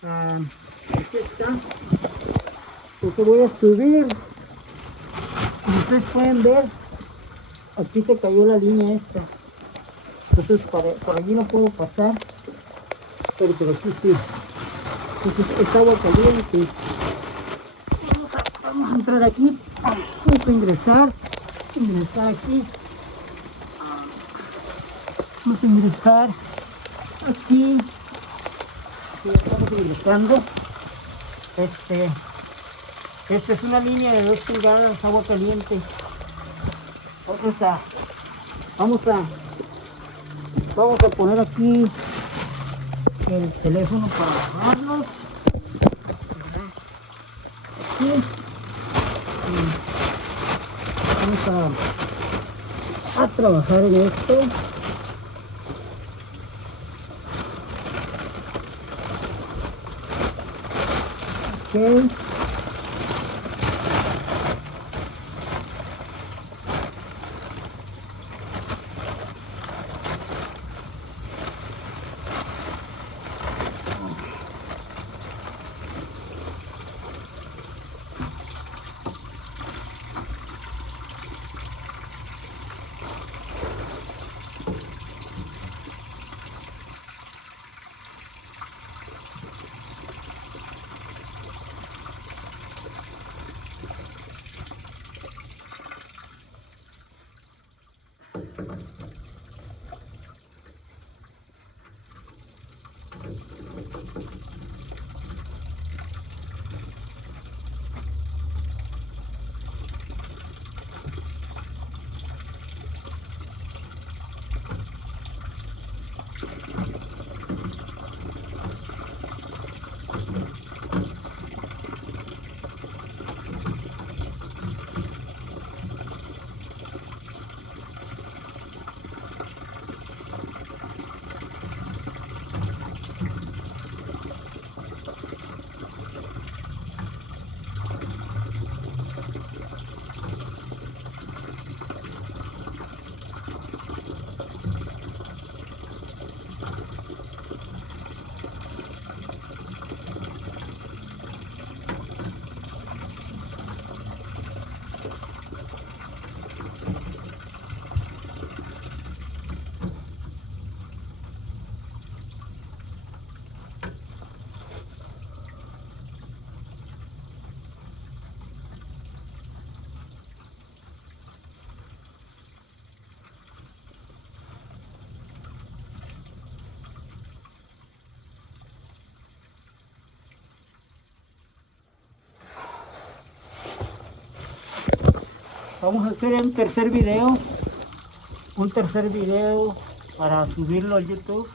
Aquí está. Lo que voy a subir. Como ustedes pueden ver, aquí se cayó la línea esta. Entonces por allí no puedo pasar. Pero por aquí sí. Entonces es agua caliente. Vamos a entrar aquí. Vamos a ingresar aquí. Vamos a ingresar aquí. Sí, estamos ingresando. Esta es una línea de 2 pulgadas, agua caliente. Vamos a poner aquí el teléfono para bajarlos. Aquí. Vamos a trabajar en esto. Okay. Vamos a hacer un tercer video para subirlo a YouTube.